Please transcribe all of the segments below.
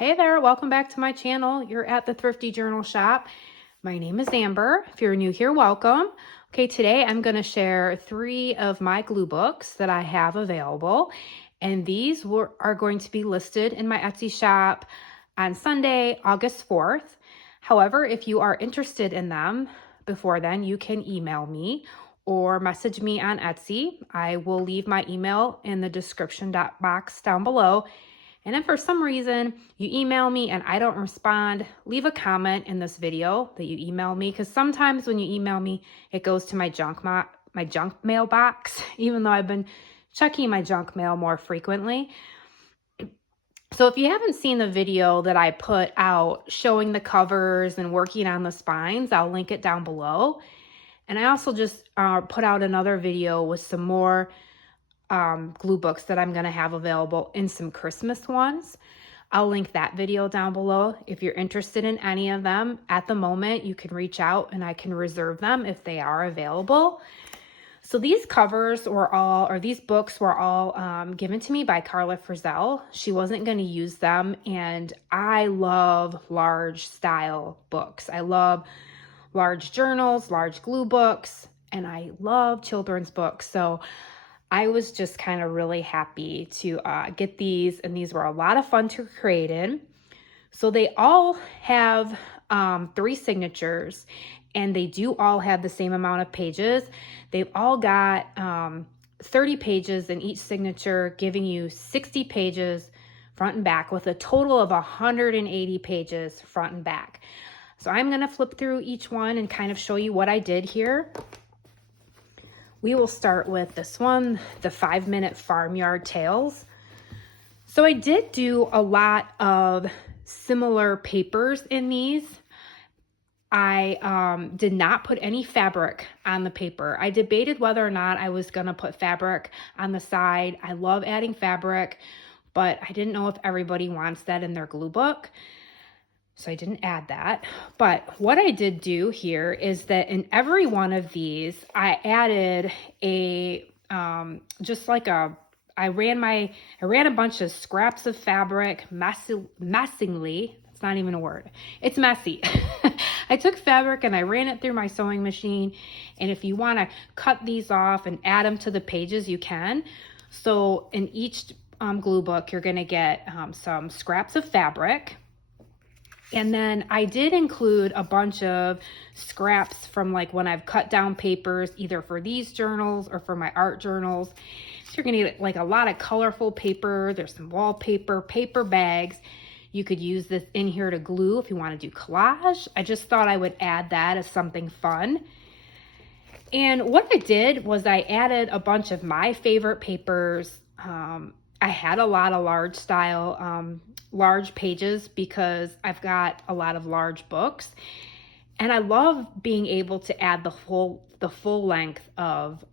Hey there, welcome back to my channel. You're at the Thrifty Journal Shop. My name is Amber. If you're new here, welcome. Okay, today I'm going to share 3 of my glue books that I have available, and these are going to be listed in my Etsy shop on Sunday, August 4th. However, if you are interested in them before then, you can email me or message me on Etsy. I will leave my email in the description box down below. And if for some reason you email me and I don't respond, leave a comment in this video that you email me, because sometimes when you email me, it goes to my junk mail box, even though I've been checking my junk mail more frequently. So if you haven't seen the video that I put out showing the covers and working on the spines, I'll link it down below. And I also just put out another video with some more glue books that I'm going to have available in some Christmas ones. I'll link that video down below. If you're interested in any of them at the moment, you can reach out and I can reserve them if they are available. So these covers were all, or these books were all given to me by Carla Frizzell. She wasn't going to use them, and I love large style books. I love large journals, large glue books, and I love children's books. So I was just kind of really happy to get these, and these were a lot of fun to create in. So they all have 3 signatures, and they do all have the same amount of pages. They've all got 30 pages in each signature, giving you 60 pages front and back, with a total of 180 pages front and back. So I'm going to flip through each one and kind of show you what I did here. We will start with this one, the 5-minute farmyard tales. So I did do a lot of similar papers in these. I did not put any fabric on the paper. I debated whether or not I was going to put fabric on the side. I love adding fabric, but I didn't know if everybody wants that in their glue book. So I didn't add that. But what I did do here is that in every one of these, I added a, I ran a bunch of scraps of fabric messingly. It's not even a word. It's messy. I took fabric and I ran it through my sewing machine. And if you want to cut these off and add them to the pages, you can. So in each glue book, you're going to get some scraps of fabric. And then I did include a bunch of scraps from like when I've cut down papers, either for these journals or for my art journals. So you're gonna get like a lot of colorful paper. There's some wallpaper, paper bags. You could use this in here to glue if you want to do collage. I just thought I would add that as something fun. And what I did was I added a bunch of my favorite papers. I had a lot of large style, large pages, because I've got a lot of large books, and I love being able to add the full length of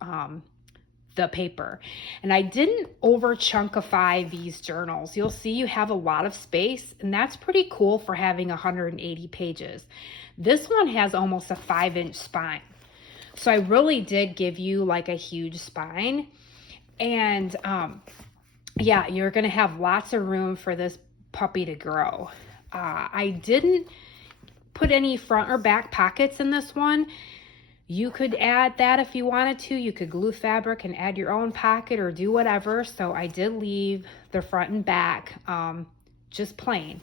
the paper. And I didn't over chunkify these journals. You'll see you have a lot of space, and that's pretty cool for having 180 pages. This one has almost a 5-inch spine. So I really did give you like a huge spine. And yeah, you're going to have lots of room for this puppy to grow. I didn't put any front or back pockets in this one. You could add that if you wanted to. You could glue fabric and add your own pocket or do whatever. So I did leave the front and back just plain.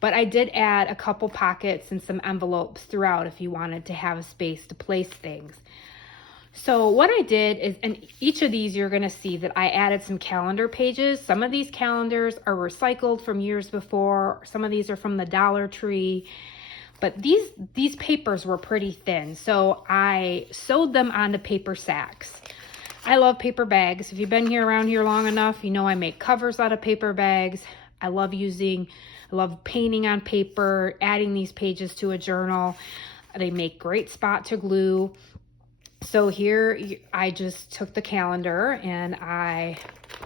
But I did add a couple pockets and some envelopes throughout if you wanted to have a space to place things. So what I did is, in each of these, you're going to see that I added some calendar pages. Some of these calendars are recycled from years before. Some of these are from the Dollar Tree. But these papers were pretty thin, so I sewed them onto paper sacks. I love paper bags. If you've been around here long enough, you know I make covers out of paper bags. I love painting on paper, adding these pages to a journal. They make great spot to glue. So here I just took the calendar and I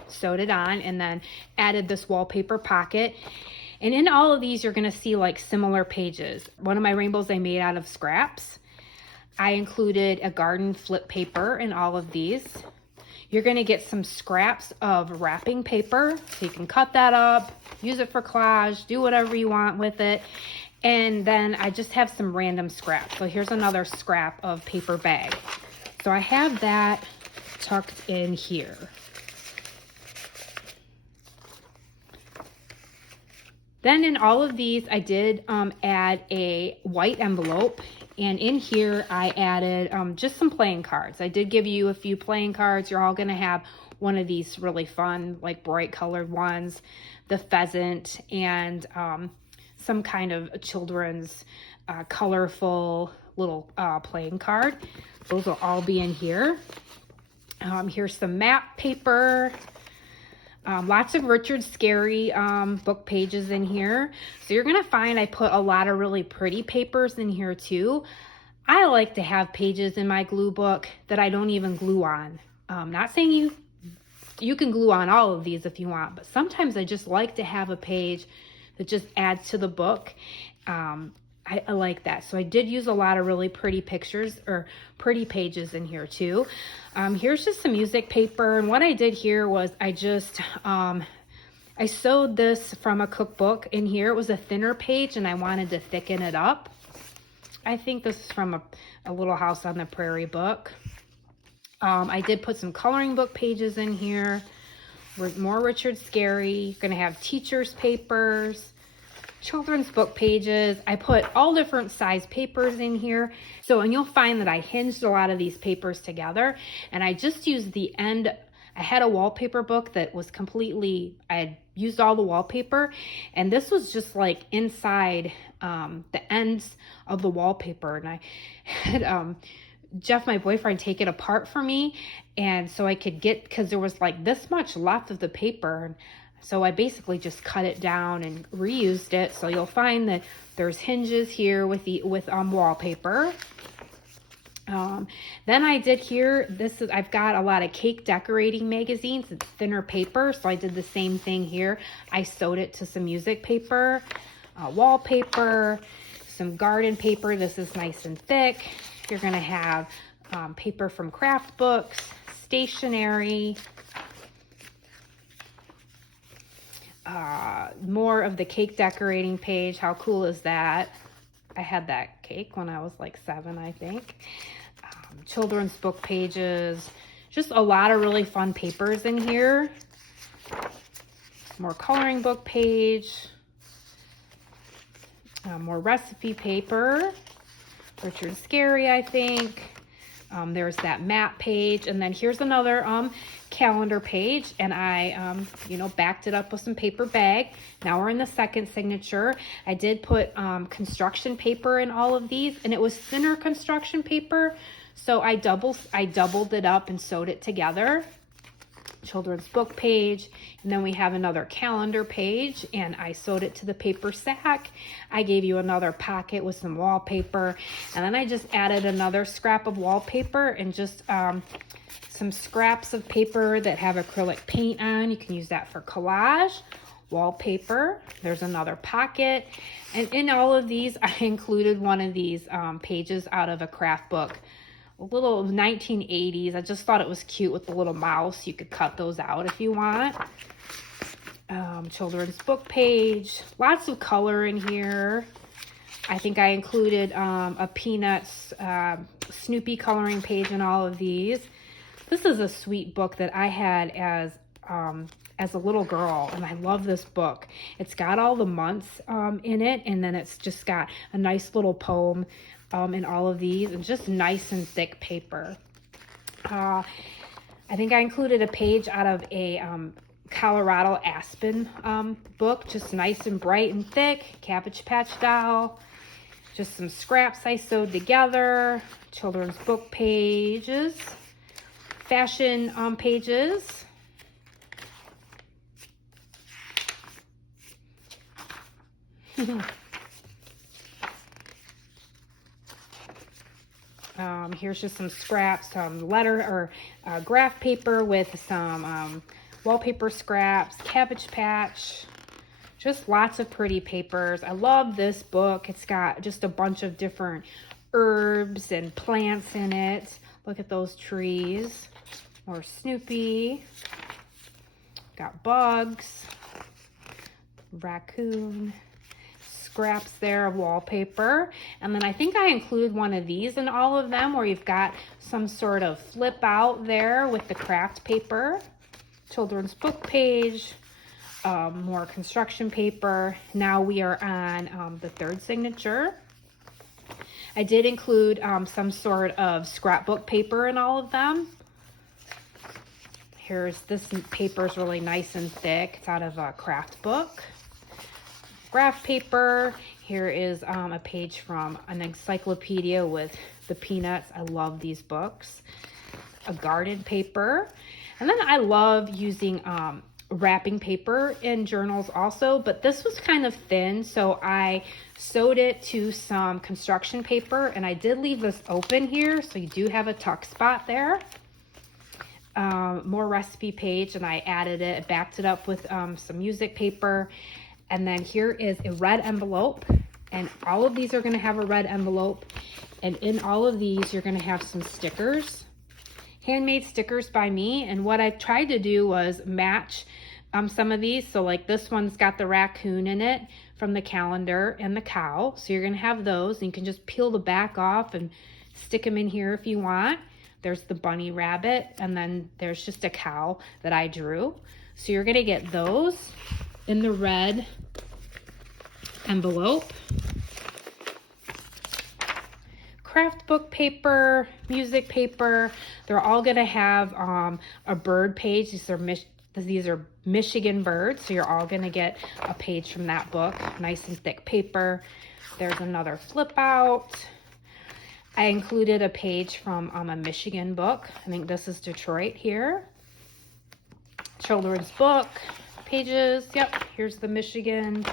sewed it on and then added this wallpaper pocket. And in all of these, you're going to see like similar pages. One of my rainbows I made out of scraps. I included a garden flip paper in all of these. You're going to get some scraps of wrapping paper, so you can cut that up, use it for collage, do whatever you want with it. And then I just have some random scraps. So here's another scrap of paper bag. So I have that tucked in here. Then in all of these, I did add a white envelope. And in here, I added just some playing cards. I did give you a few playing cards. You're all going to have one of these really fun, like bright colored ones. The pheasant and some kind of children's colorful little playing card. Those will all be in here. Here's some map paper. Lots of Richard Scarry book pages in here. So you're going to find I put a lot of really pretty papers in here too. I like to have pages in my glue book that I don't even glue on. Not saying you can glue on all of these if you want, but sometimes I just like to have a page that just adds to the book. I like that. So I did use a lot of really pretty pictures or pretty pages in here too. Here's just some music paper. And what I did here was I just, I sewed this from a cookbook in here. It was a thinner page and I wanted to thicken it up. I think this is from a Little House on the Prairie book. I did put some coloring book pages in here. With more Richard Scarry. You're going to have teacher's papers, children's book pages. I put all different size papers in here. So, and you'll find that I hinged a lot of these papers together, and I just used the end. I had a wallpaper book that was completely, I had used all the wallpaper, and this was just like inside the ends of the wallpaper. And I had Jeff, my boyfriend, take it apart for me, and so I could get, because there was like this much left of the paper, and so I basically just cut it down and reused it. So you'll find that there's hinges here with wallpaper. Then I did here, I've got a lot of cake decorating magazines. It's thinner paper, so I did the same thing here. I sewed it to some music paper, wallpaper, some garden paper. This is nice and thick. You're going to have paper from craft books, stationery, more of the cake decorating page. How cool is that? I had that cake when I was like 7, I think. Children's book pages, just a lot of really fun papers in here. More coloring book page, more recipe paper, Richard Scarry, I think. There's that map page, and then here's another calendar page, and I backed it up with some paper bag. Now we're in the second signature. I did put construction paper in all of these, and it was thinner construction paper, so I doubled it up and sewed it together. Children's book page, and then we have another calendar page, and I sewed it to the paper sack. I gave you another pocket with some wallpaper, and then I just added another scrap of wallpaper and just some scraps of paper that have acrylic paint on. You can use that for collage. Wallpaper. There's another pocket, and in all of these I included one of these pages out of a craft book, a little 1980s. I just thought it was cute with the little mouse. You could cut those out if you want. Children's book page. Lots of color in here. I think I included a Peanuts Snoopy coloring page in all of these. This is a sweet book that I had as a little girl, and I love this book. It's got all the months in it, and then it's just got a nice little poem in all of these, and just nice and thick paper. I think I included a page out of a Colorado Aspen book, just nice and bright and thick. Cabbage Patch Doll. Just some scraps I sewed together. Children's book pages. Fashion pages. Here's just some scraps, some letter or graph paper with some wallpaper scraps, Cabbage Patch, just lots of pretty papers. I love this book. It's got just a bunch of different herbs and plants in it. Look at those trees. More Snoopy. Got bugs. raccoon, scraps there of wallpaper. And then I think I include one of these in all of them where you've got some sort of flip out there with the craft paper, children's book page, more construction paper. Now we are on the third signature. I did include some sort of scrapbook paper in all of them. This paper is really nice and thick. It's out of a craft book. Graph paper. Here is a page from an encyclopedia with the Peanuts. I love these books. A garden paper. And then I love using wrapping paper in journals also, but this was kind of thin, so I sewed it to some construction paper, and I did leave this open here, so you do have a tuck spot there. More recipe page, and I added it, backed it up with some music paper. And then here is a red envelope, and all of these are going to have a red envelope, and in all of these you're going to have some stickers, handmade stickers by me. And what I tried to do was match some of these. So like this one's got the raccoon in it from the calendar and the cow, so you're going to have those, and you can just peel the back off and stick them in here if you want. There's the bunny rabbit, and then there's just a cow that I drew. So you're going to get those in the red envelope. Craft book paper, music paper, they're all going to have a bird page. These are Michigan birds, so you're all going to get a page from that book. Nice and thick paper. There's another flip out. I included a page from a Michigan book. I think this is Detroit here. Children's book pages. Yep, here's the Michigan.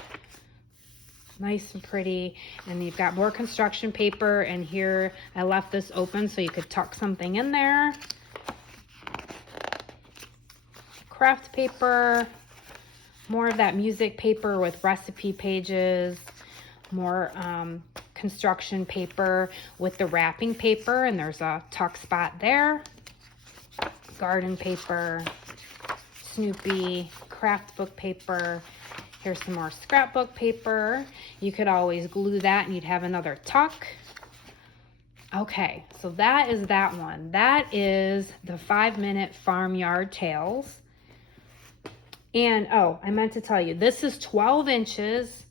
Nice and pretty. And you've got more construction paper, and here I left this open so you could tuck something in there. Craft paper, more of that music paper with recipe pages, more construction paper with the wrapping paper, and there's a tuck spot there. Garden paper, Snoopy, craft book paper. Here's some more scrapbook paper. You could always glue that and you'd have another tuck. Okay, so that is that one. That is the 5-minute farmyard tales. And oh, I meant to tell you, this is 12 inches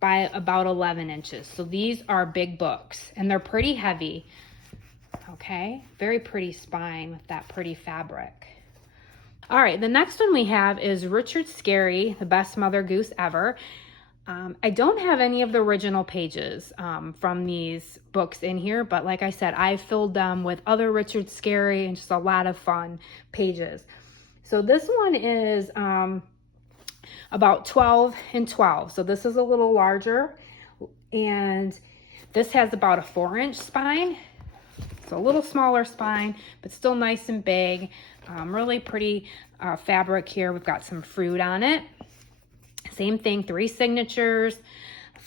by about 11 inches. So these are big books, and they're pretty heavy. Okay, very pretty spine with that pretty fabric. All right, the next one we have is Richard Scarry, The Best Mother Goose Ever. I don't have any of the original pages from these books in here, but like I said, I filled them with other Richard Scarry and just a lot of fun pages. So this one is about 12 and 12. So this is a little larger, and this has about a 4-inch spine. So a little smaller spine, but still nice and big. Really pretty fabric here. We've got some fruit on it. Same thing, 3 signatures,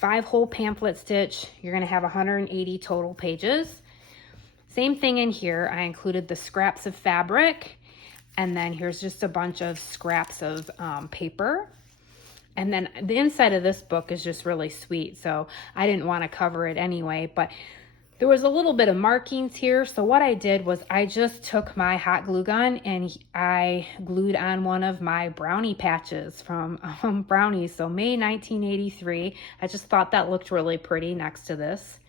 5-hole pamphlet stitch. You're going to have 180 total pages. Same thing in here. I included the scraps of fabric, and then here's just a bunch of scraps of paper. And then the inside of this book is just really sweet, so I didn't want to cover it anyway, but there was a little bit of markings here. So what I did was I just took my hot glue gun and I glued on one of my brownie patches from Brownies. So May 1983. I just thought that looked really pretty next to this.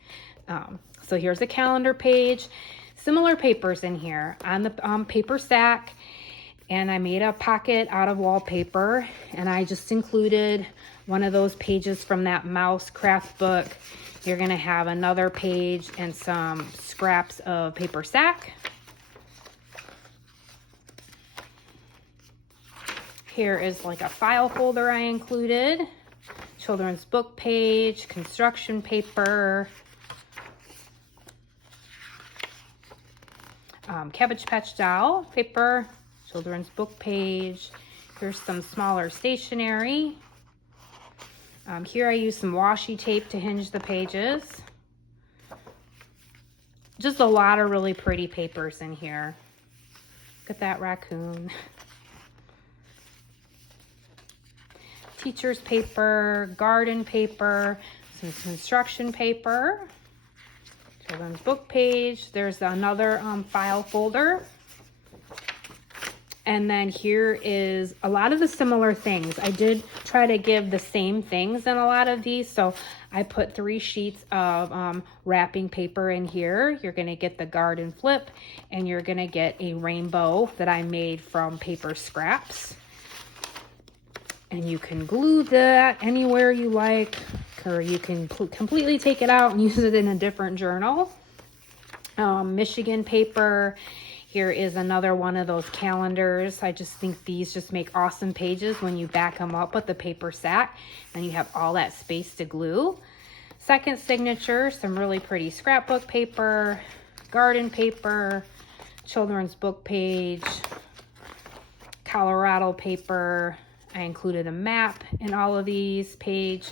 So here's a calendar page. Similar papers in here on the paper sack. And I made a pocket out of wallpaper, and I just included one of those pages from that mouse craft book. You're going to have another page and some scraps of paper sack. Here is like a file folder I included. Children's book page, construction paper, Cabbage Patch Doll paper, children's book page. Here's some smaller stationery. Here I use some washi tape to hinge the pages. Just a lot of really pretty papers in here. Look at that raccoon. teacher's paper, garden paper, some construction paper, children's book page. There's another file folder. And then here is a lot of the similar things. I did try to give the same things in a lot of these. So I put 3 sheets of wrapping paper in here. You're gonna get the garden flip, and you're gonna get a rainbow that I made from paper scraps. And you can glue that anywhere you like, or you can completely take it out and use it in a different journal. Michigan paper. Here is another one of those calendars. I just think these just make awesome pages when you back them up with the paper sack and you have all that space to glue. Second signature, some really pretty scrapbook paper, garden paper, children's book page, Colorado paper. I included a map in all of these page,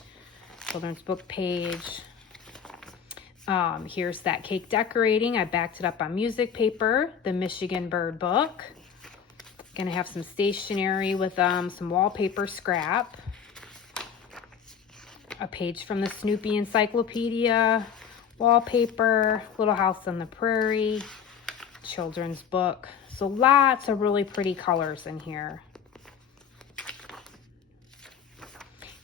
children's book page. Here's that cake decorating. I backed it up on music paper, the Michigan Bird book. Gonna have some stationery with some wallpaper scrap. A page from the Snoopy Encyclopedia, wallpaper, Little House on the Prairie, children's book. So lots of really pretty colors in here.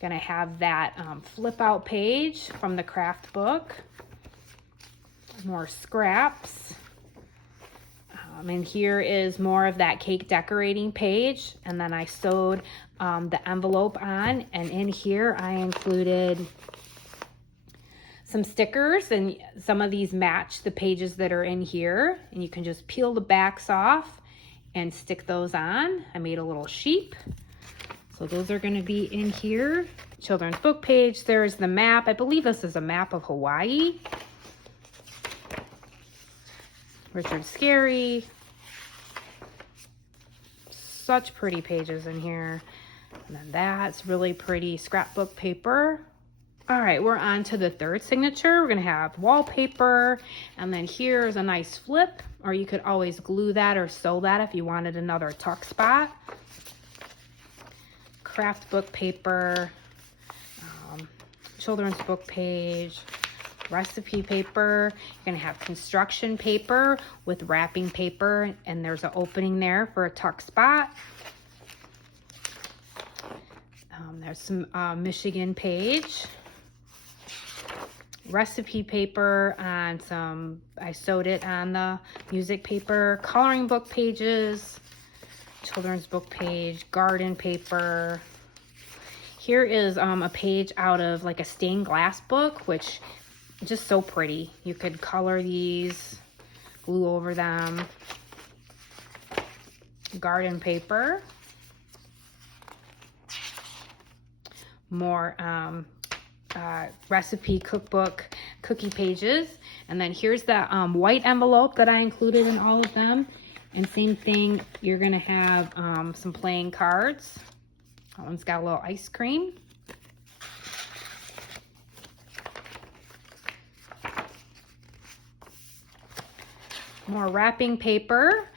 Gonna have that flip out page from the craft book. More scraps. And here is more of that cake decorating page. And then I sewed the envelope on. And in here I included some stickers. And some of these match the pages that are in here. And you can just peel the backs off and stick those on. I made a little sheep. So those are going to be in here. Children's book page. There's the map. I believe this is a map of Hawaii. Richard Scarry. Such pretty pages in here. And then that's really pretty scrapbook paper. All right, we're on to the third signature. We're gonna have wallpaper, and then here's a nice flip, or you could always glue that or sew that if you wanted another tuck spot. Craft book paper, children's book page, recipe paper. You're gonna have construction paper with wrapping paper, and there's an opening there for a tuck spot. There's some Michigan page, recipe paper on some, I sewed it on the music paper, coloring book pages, children's book page, garden paper. Here is a page out of like a stained glass book, which just so pretty. You could color these, glue over them. Garden paper. More recipe cookbook cookie pages. And then here's the white envelope that I included in all of them. And same thing, you're gonna have some playing cards. That one's got a little ice cream. More wrapping paper,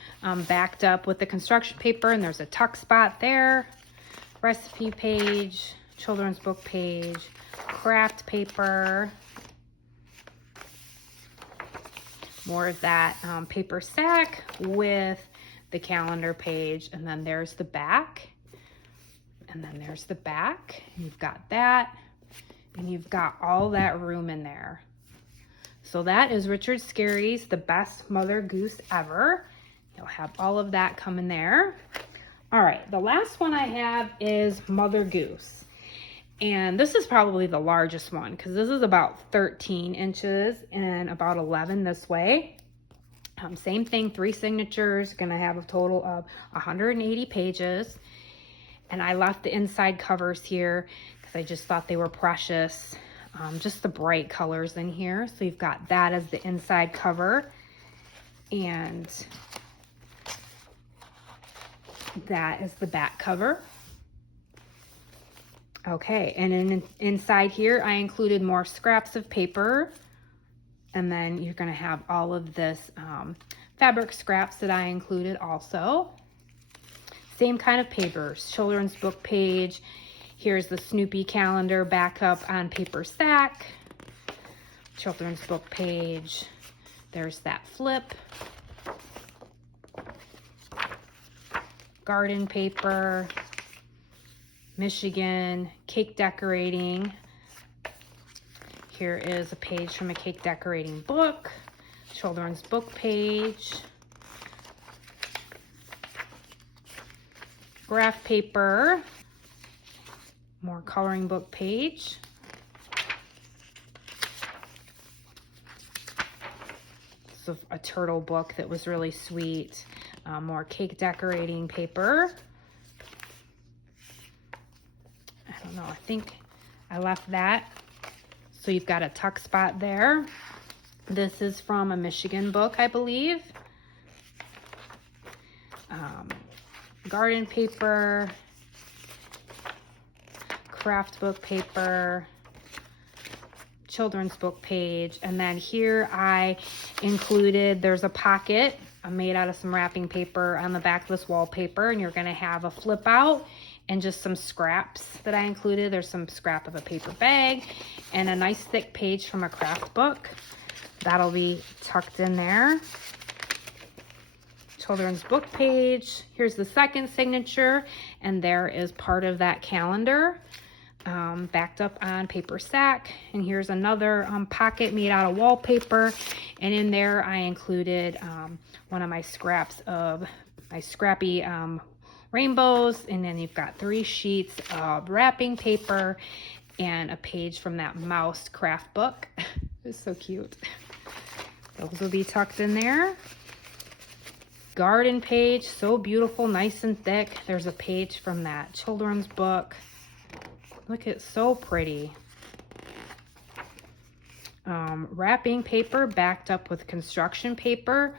backed up with the construction paper, and there's a tuck spot there. Recipe page, children's book page, craft paper. More of that paper sack with the calendar page, and then there's the back. And then there's the back. You've got that, and you've got all that room in there. So that is Richard Scarry's The Best Mother Goose Ever. You'll have all of that coming there. All right, the last one I have is Mother Goose. And this is probably the largest one because this is about 13 inches and about 11 this way. Same thing, 3 signatures, gonna have a total of 180 pages. And I left the inside covers here because I just thought they were precious. Just the bright colors in here. So you've got that as the inside cover. And that is the back cover. Okay, and then inside here, I included more scraps of paper. And then you're gonna have all of this fabric scraps that I included also. Same kind of papers, children's book page. Here's the Snoopy calendar back up on paper sack. Children's book page. There's that flip. Garden paper. Michigan cake decorating. Here is a page from a cake decorating book. Children's book page. Graph paper. More coloring book page. This is a turtle book that was really sweet. More cake decorating paper. I don't know, I think I left that. So you've got a tuck spot there. This is from a Michigan book, I believe. Garden paper. Craft book paper. Children's book page. And then here I included, there's a pocket made out of some wrapping paper on the back of this wallpaper, and you're going to have a flip out and just some scraps that I included. There's some scrap of a paper bag and a nice thick page from a craft book. That'll be tucked in there. Children's book page. Here's the second signature, and there is part of that calendar backed up on paper sack. And here's another pocket made out of wallpaper, and in there I included one of my scraps of my scrappy rainbows, and then you've got 3 sheets of wrapping paper and a page from that mouse craft book. It's so cute. Those will be tucked in there. Garden page, so beautiful, nice and thick. There's a page from that children's book. Look, it's so pretty. Wrapping paper backed up with construction paper,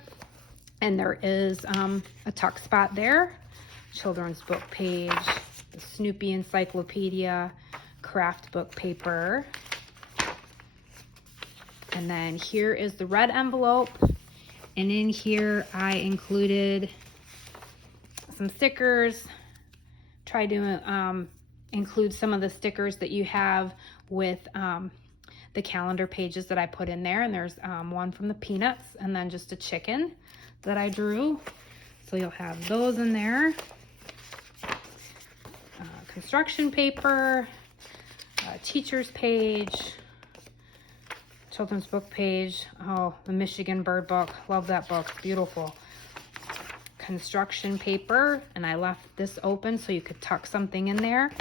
and there is a tuck spot there. Children's book page, the Snoopy encyclopedia, craft book paper. And then here is the red envelope, and in here I included some stickers. Try to include some of the stickers that you have with the calendar pages that I put in there. And there's one from the Peanuts, and then just a chicken that I drew. So you'll have those in there. Construction paper, teacher's page, children's book page. Oh, the Michigan bird book. Love that book. Beautiful. Construction paper, and I left this open so you could tuck something in there.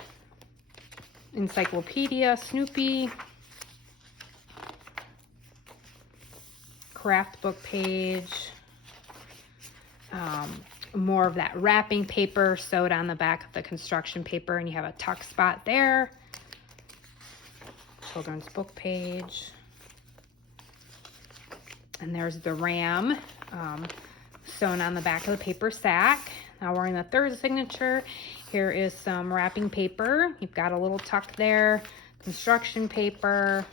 Encyclopedia, Snoopy. Craft book page. More of that wrapping paper sewed on the back of the construction paper, and you have a tuck spot there. Children's book page. And there's the ram sewn on the back of the paper sack. Now we're in the third signature. Here is some wrapping paper. You've got a little tuck there. Construction paper.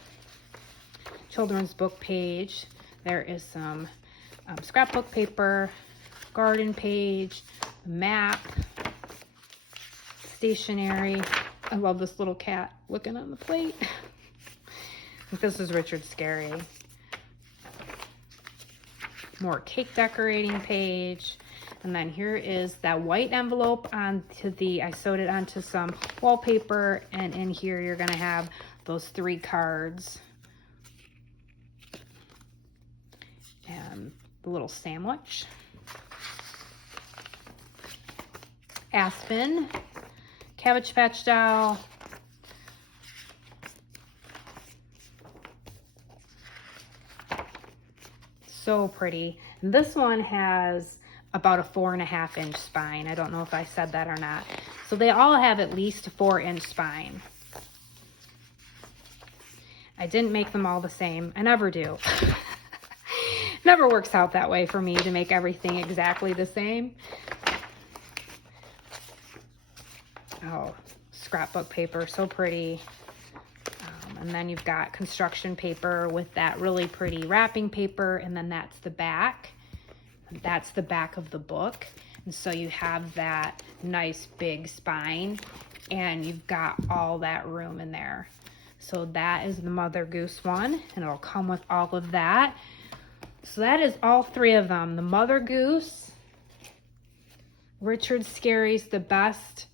Children's book page. There is some scrapbook paper. Garden page, map, stationery. I love this little cat looking on the plate. This is Richard Scarry. More cake decorating page. And then here is that white envelope onto I sewed it onto some wallpaper, and in here you're gonna have those 3 cards. And the little sandwich. Aspen, Cabbage Patch Doll, so pretty. And this one has about a 4.5 inch spine. I don't know if I said that or not. So they all have at least a 4-inch spine. I didn't make them all the same. I never do. Never works out that way for me to make everything exactly the same. Oh, scrapbook paper, so pretty. And then you've got construction paper with that really pretty wrapping paper, and then that's the back. That's the back of the book. And so you have that nice big spine and you've got all that room in there. So that is the Mother Goose one, and it'll come with all of that. So that is all three of them. The Mother Goose, Richard Scarry's the best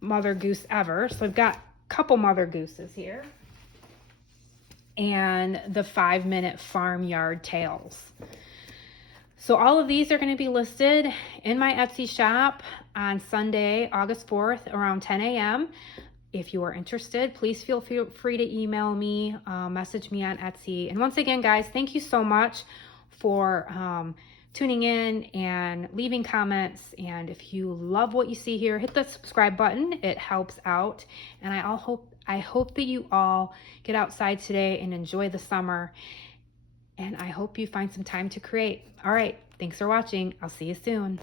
Mother Goose ever. So I've got a couple Mother Gooses here. And the 5-minute farmyard tales. So all of these are going to be listed in my Etsy shop on Sunday, August 4th, around 10 a.m. If you are interested, please feel free to email me, message me on Etsy. And once again, guys, thank you so much for tuning in and leaving comments. And if you love what you see here, hit the subscribe button. It helps out. And I hope that you all get outside today and enjoy the summer. And I hope you find some time to create. All right. Thanks for watching. I'll see you soon.